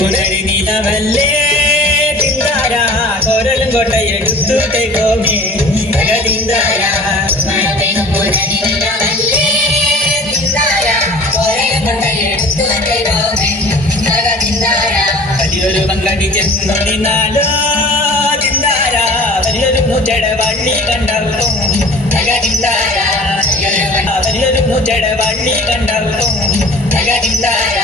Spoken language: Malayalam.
പുനരിനിലവല്ലേ തിന്താര കോരലും കൊട്ടയെടുത്തു തെഗോമേ തിന്താര വലിയൊരു പങ്കടി ചെന്നൊടിനാലോ ചിന്താര വലിയൊരു മൂച്ചട വള്ളി കണ്ടവും ചിന്താര വലിയൊരു മൂച്ചട വള്ളി കണ്ടവും ചിന്താര